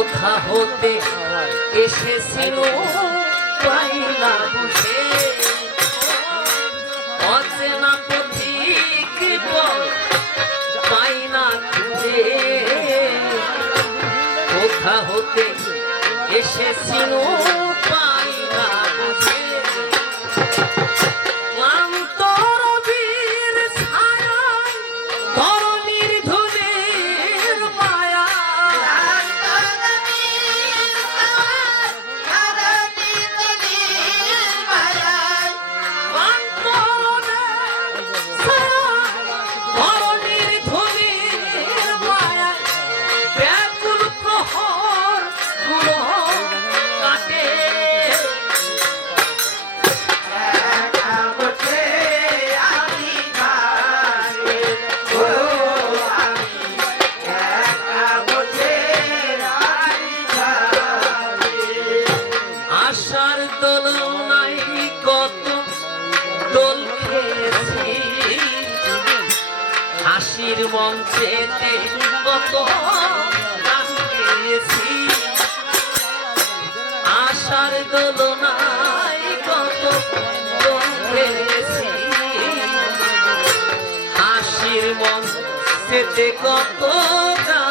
কোথা হতে এসেছিল পাইলা পাই না কোথা হতে এসেছিল পাই না বুঝে। মঞ্চেতে কত গেয়েছি আশার দোলনায় কত দোল হাসির মঞ্চেতে কত গান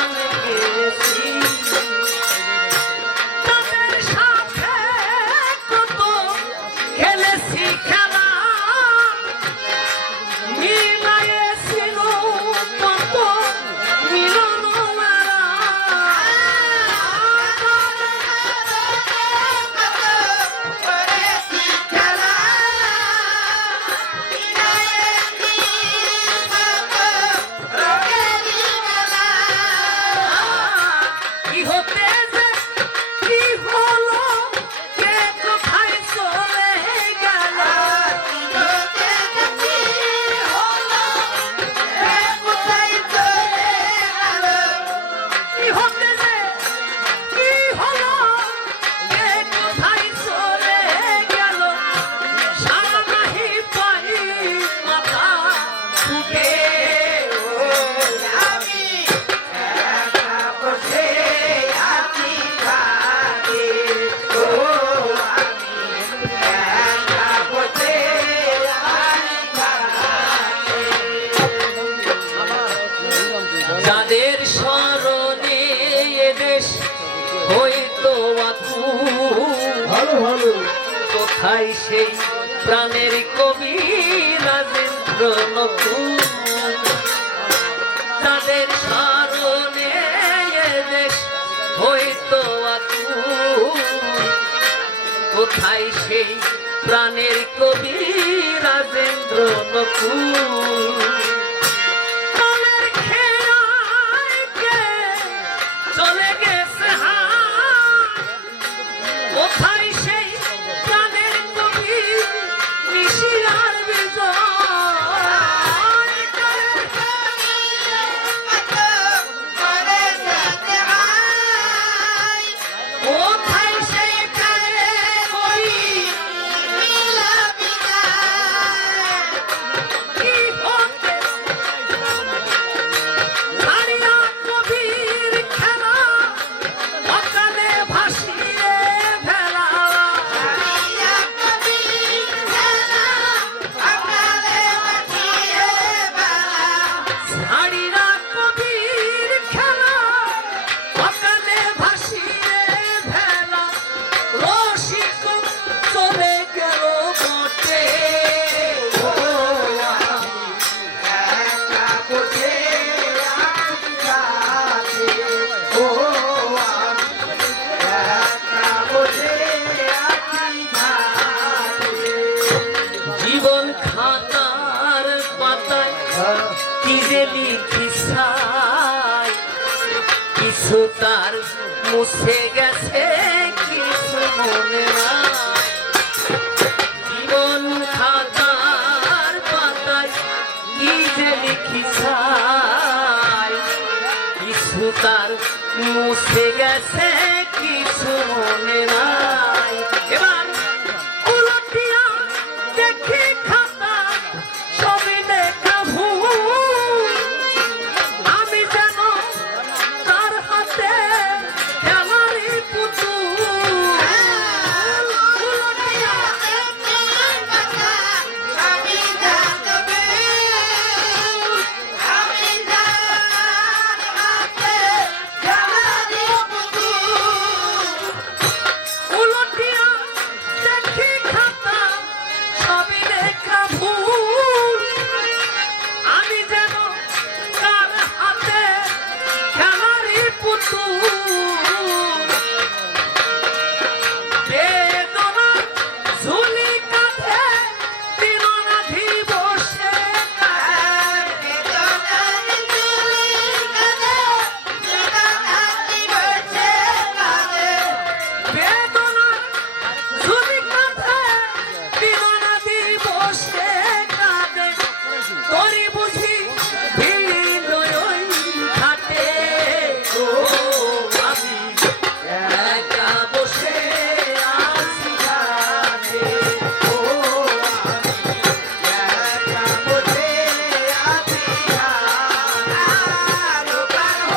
কোথায় সেই প্রাণের কবি রাজেন্দ্র নতুন। তাদের সারণে দেশ হইতো কোথায় সেই প্রাণের কবি রাজেন্দ্র নকুল তার মুছে গেছে কিছু মনে জীবন খাতার পাতায় কি যে কিছু তার মুছে গেছে